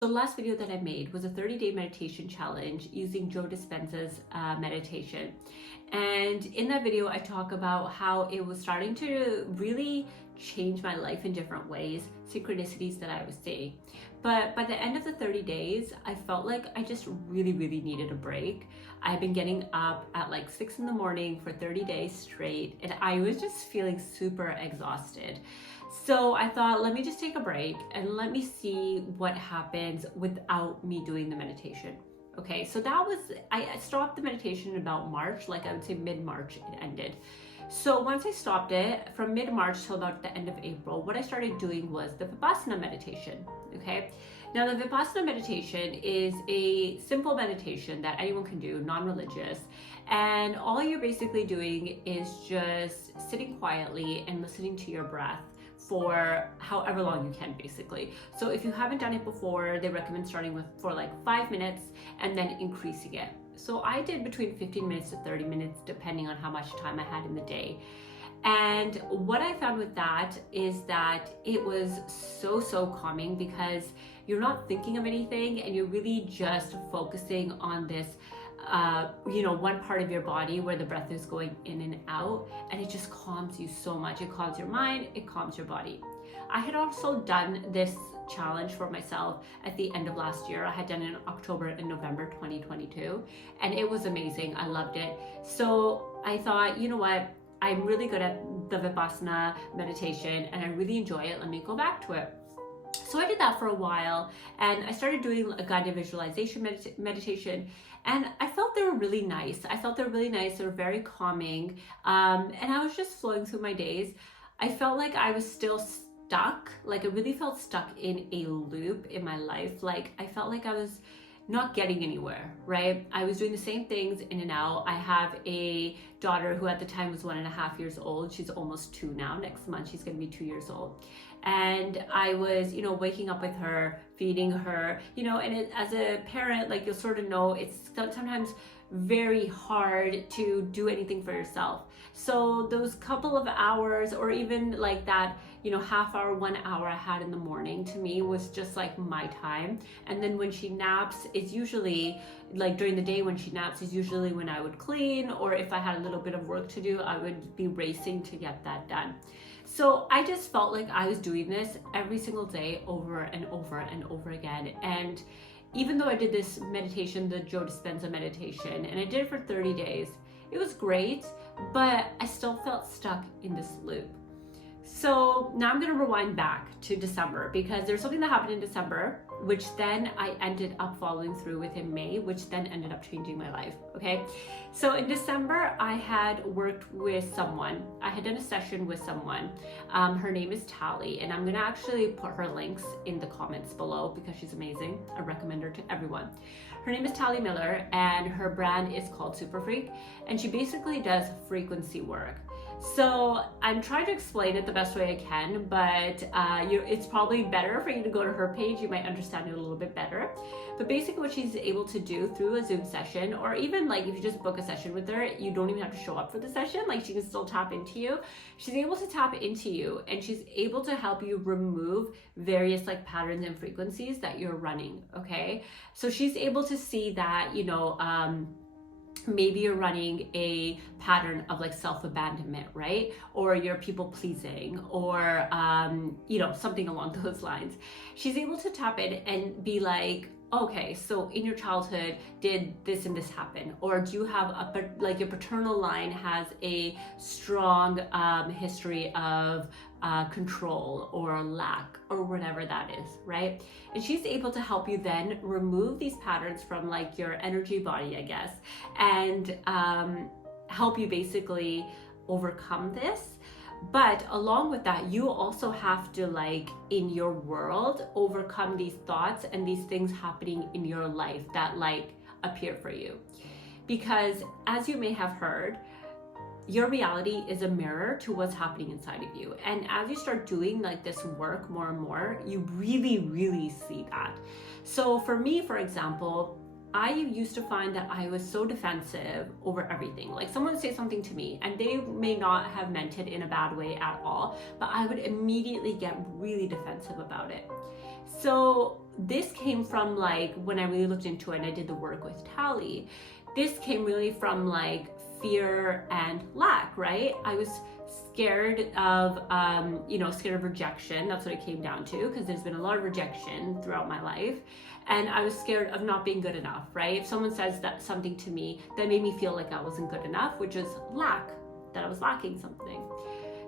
The last video that I made was a 30-day meditation challenge using Joe Dispenza's meditation. And in that video, I talk about how it was starting to really change my life in different ways, synchronicities that I was seeing. But by the end of the 30 days, I felt like I just really needed a break. I had been getting up at like 6 in the morning for 30 days straight, and I was just feeling super exhausted. So I thought, let me just take a break and let me see what happens without me doing the meditation. Okay, so I stopped the meditation in about March, like I would say mid-March it ended. So once I stopped it, from mid-March till about the end of April, what I started doing was the Vipassana meditation, okay? Now the Vipassana meditation is a simple meditation that anyone can do, non-religious, and all you're basically doing is just sitting quietly and listening to your breath for however long you can, basically. So if you haven't done it before, they recommend starting for like 5 minutes and then increasing it. So I did between 15 minutes to 30 minutes, depending on how much time I had in the day. And what I found with that is that it was so calming, because you're not thinking of anything and you're really just focusing on this one part of your body where the breath is going in and out, and it just calms you so much. It calms your mind, it calms your body. I had also done this challenge for myself at the end of last year. I had done it in October and November 2022, and it was amazing. I loved it. So I thought, you know what? I'm really good at the Vipassana meditation and I really enjoy it. Let me go back to it. So I did that for a while, and I started doing a guided visualization meditation, and I felt they were really nice. They were very calming, and I was just flowing through my days. I felt like I was still stuck, like I really felt stuck in a loop in my life. Like I felt like I was not getting anywhere, right? I was doing the same things in and out. I have a daughter who at the time was 1.5 years old. She's almost 2 now. Next month, she's gonna be 2 years old. And I was, waking up with her, feeding her, and as a parent, like you'll sort of know it's sometimes very hard to do anything for yourself. So those couple of hours, or even like that, half hour, 1 hour I had in the morning, to me was just like my time. And then when she naps, it's usually like during the day when she naps is usually when I would clean, or if I had a little bit of work to do, I would be racing to get that done. So I just felt like I was doing this every single day over and over and over again. And even though I did this meditation, the Joe Dispenza meditation, and I did it for 30 days, it was great, but I still felt stuck in this loop. So now I'm going to rewind back to December, because there's something that happened in December, which then I ended up following through with in May, which then ended up changing my life. Okay. So in December, I had worked with someone. I had done a session with someone. Her name is Talie, and I'm going to actually put her links in the comments below because she's amazing. I recommend her to everyone. Her name is Talie Miller, and her brand is called Super Freak, and she basically does frequency work. So I'm trying to explain it the best way I can, but it's probably better for you to go to her page. You might understand it a little bit better. But basically what she's able to do through a Zoom session, or even like if you just book a session with her, you don't even have to show up for the session. Like she can still tap into you. She's able to tap into you, and she's able to help you remove various like patterns and frequencies that you're running. Okay. So she's able to see that, maybe you're running a pattern of like self-abandonment, right? Or you're people pleasing, or, something along those lines. She's able to tap in and be like, okay, so in your childhood, did this and this happen? Or do you have your paternal line has a strong history of control or lack or whatever that is, right? And she's able to help you then remove these patterns from like your energy body, I guess, and help you basically overcome this. But along with that, you also have to, like, in your world, overcome these thoughts and these things happening in your life that like appear for you. Because as you may have heard, your reality is a mirror to what's happening inside of you. And as you start doing like this work more and more, you really see that. So for me, for example, I used to find that I was so defensive over everything. Like someone would say something to me and they may not have meant it in a bad way at all, but I would immediately get really defensive about it. So this came from like when I really looked into it and I did the work with Talie. This came really from like fear and lack, right? I was scared of, scared of rejection. That's what it came down to, because there's been a lot of rejection throughout my life. And I was scared of not being good enough, right? If someone says that something to me, that made me feel like I wasn't good enough, which is lack, that I was lacking something.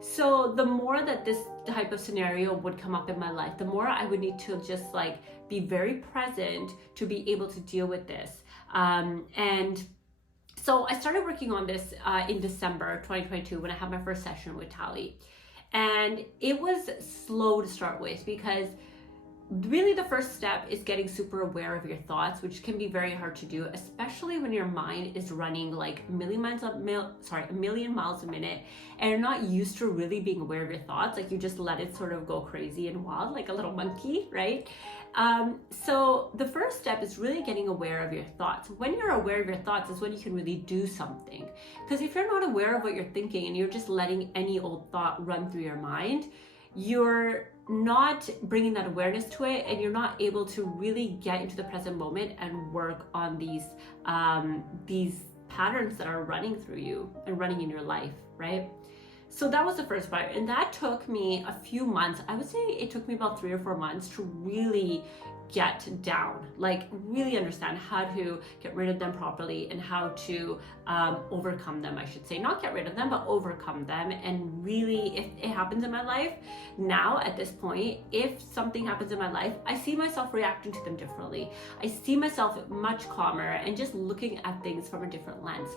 So the more that this type of scenario would come up in my life, the more I would need to just like be very present to be able to deal with this. And so I started working on this in December 2022 when I had my first session with Talie. And it was slow to start with, because really the first step is getting super aware of your thoughts, which can be very hard to do, especially when your mind is running like a million miles a minute, and you're not used to really being aware of your thoughts. Like you just let it sort of go crazy and wild like a little monkey, right? So the first step is really getting aware of your thoughts. When you're aware of your thoughts is when you can really do something. Because if you're not aware of what you're thinking and you're just letting any old thought run through your mind, you're not bringing that awareness to it, and you're not able to really get into the present moment and work on these patterns that are running through you and running in your life, right? So that was the first part, and that took me a few months. I would say it took me about 3 or 4 months to really get down, like really understand how to get rid of them properly and how to overcome them, I should say. Not get rid of them, but overcome them. And really, if it happens in my life, now at this point, if something happens in my life, I see myself reacting to them differently. I see myself much calmer and just looking at things from a different lens.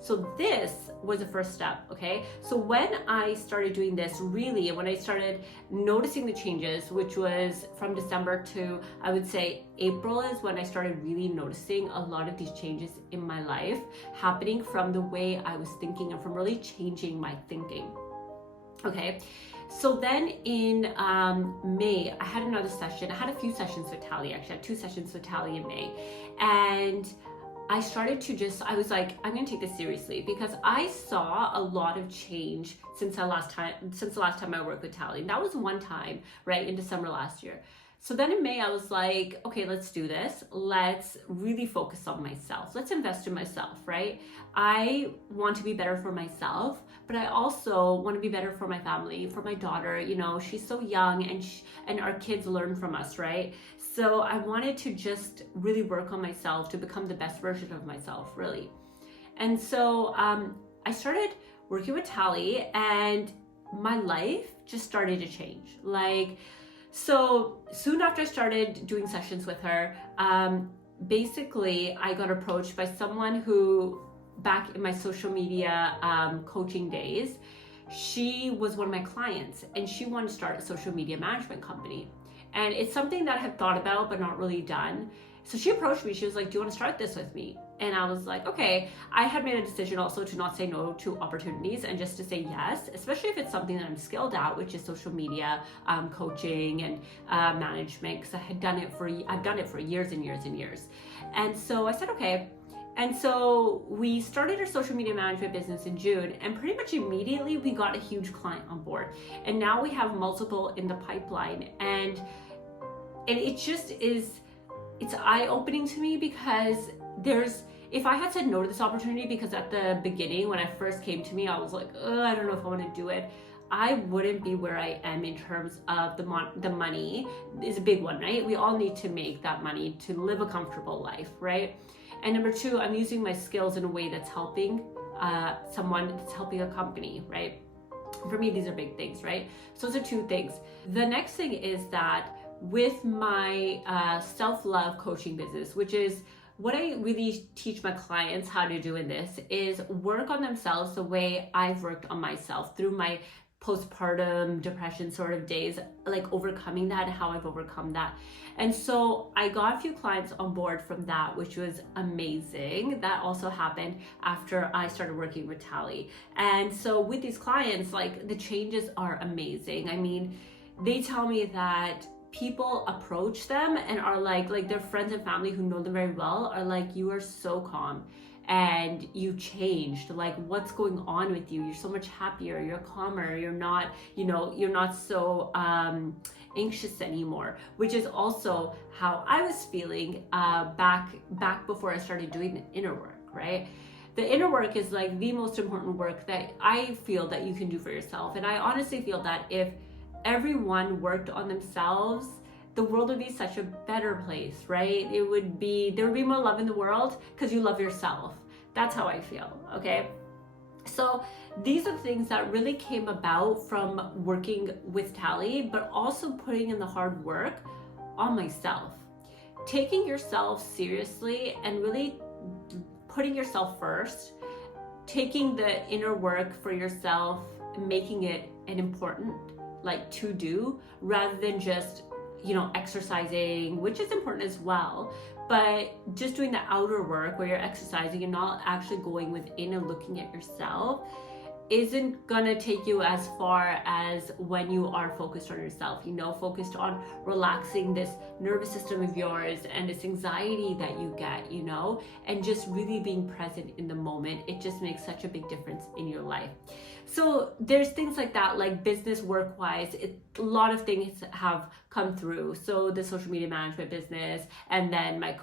So this was the first step, okay? So when I started doing this, really, when I started noticing the changes, which was from December to, I would say, April is when I started really noticing a lot of these changes in my life happening from the way I was thinking and from really changing my thinking, okay? So then in May, I had another session. I had a few sessions with Talie, actually. I had 2 sessions with Talie in May. And I started to I was like, I'm gonna take this seriously, because I saw a lot of change since the last time I worked with Talie. And that was one time, right, in December last year. So then in May, I was like, okay, let's do this. Let's really focus on myself. Let's invest in myself, right? I want to be better for myself, but I also want to be better for my family, for my daughter. You know, she's so young, and our kids learn from us, right? So I wanted to just really work on myself to become the best version of myself, really. And so I started working with Talie, and my life just started to change. So soon after I started doing sessions with her, basically I got approached by someone who, back in my social media coaching days, she was one of my clients, and she wanted to start a social media management company. And it's something that I had thought about but not really done. So she approached me. She was like, do you want to start this with me? And I was like, okay. I had made a decision also to not say no to opportunities and just to say yes, especially if it's something that I'm skilled at, which is social media coaching and management, because I've done it for years and years and years. And so I said, okay. And so we started our social media management business in June, and pretty much immediately we got a huge client on board. And now we have multiple in the pipeline. And it just is, it's eye-opening to me, because if I had said no to this opportunity, because at the beginning when I first came to me, I was like, I don't know if I want to do it, I wouldn't be where I am in terms of the money is a big one, right? We all need to make that money to live a comfortable life, right? And number 2, I'm using my skills in a way that's helping someone, that's helping a company, right? For me, these are big things, right? So those are 2 things. The next thing is that with my self-love coaching business, which is what I really teach my clients how to do in this, is work on themselves the way I've worked on myself through my postpartum depression sort of days, like overcoming that and how I've overcome that. And so I got a few clients on board from that, which was amazing. That also happened after I started working with Talie. And so with these clients, like, the changes are amazing. I mean, they tell me that people approach them and are like their friends and family who know them very well are like, you are so calm and you changed, like what's going on with you? You're so much happier, you're calmer, you're not, you're not so anxious anymore, which is also how I was feeling back before I started doing the inner work, right? The inner work is like the most important work that I feel that you can do for yourself. And I honestly feel that if everyone worked on themselves, the world would be such a better place, right? There would be more love in the world because you love yourself. That's how I feel, okay? So these are things that really came about from working with Talie, but also putting in the hard work on myself. Taking yourself seriously and really putting yourself first, taking the inner work for yourself, making it an important like to do rather than just exercising, which is important as well, but just doing the outer work where you're exercising and not actually going within and looking at yourself isn't gonna take you as far as when you are focused on yourself, focused on relaxing this nervous system of yours and this anxiety that you get, and just really being present in the moment. It just makes such a big difference in your life. So there's things like that, like business work wise, a lot of things have come through. So the social media management business, and then my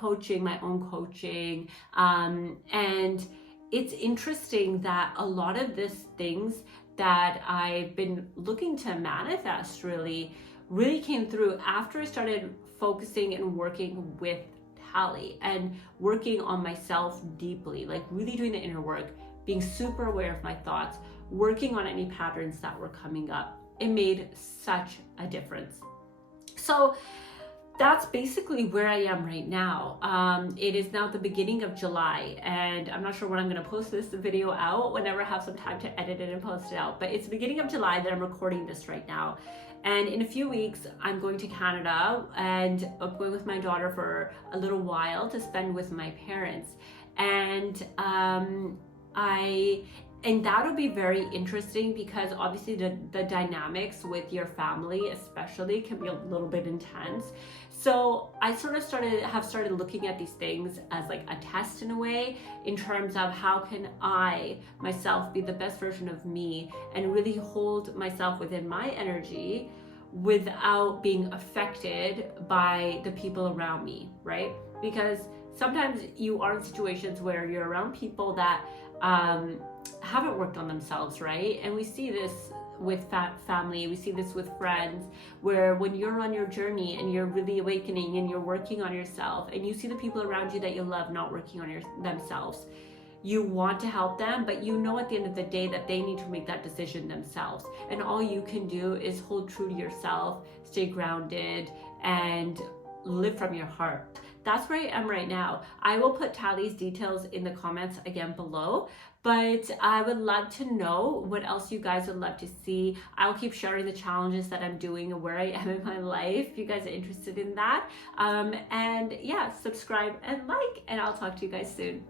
own coaching, and it's interesting that a lot of these things that I've been looking to manifest really came through after I started focusing and working with Talie and working on myself deeply, like really doing the inner work, being super aware of my thoughts, working on any patterns that were coming up. It made such a difference. So that's basically where I am right now. It is now the beginning of July, and I'm not sure when I'm going to post this video out, whenever I have some time to edit it and post it out, but it's the beginning of July that I'm recording this right now. And in a few weeks, I'm going to Canada, and I'm going with my daughter for a little while to spend with my parents. And that'll be very interesting because obviously the dynamics with your family especially can be a little bit intense. So I sort of have started looking at these things as like a test in a way, in terms of how can I myself be the best version of me and really hold myself within my energy without being affected by the people around me, right? Because sometimes you are in situations where you're around people that haven't worked on themselves, right? And we see this with family, we see this with friends, where when you're on your journey and you're really awakening and you're working on yourself and you see the people around you that you love not working on themselves, you want to help them, but at the end of the day that they need to make that decision themselves. And all you can do is hold true to yourself, stay grounded, and live from your heart. That's where I am right now. I will put Talie's details in the comments again below, but I would love to know what else you guys would love to see. I'll keep sharing the challenges that I'm doing and where I am in my life if you guys are interested in that. And yeah, subscribe and like, and I'll talk to you guys soon.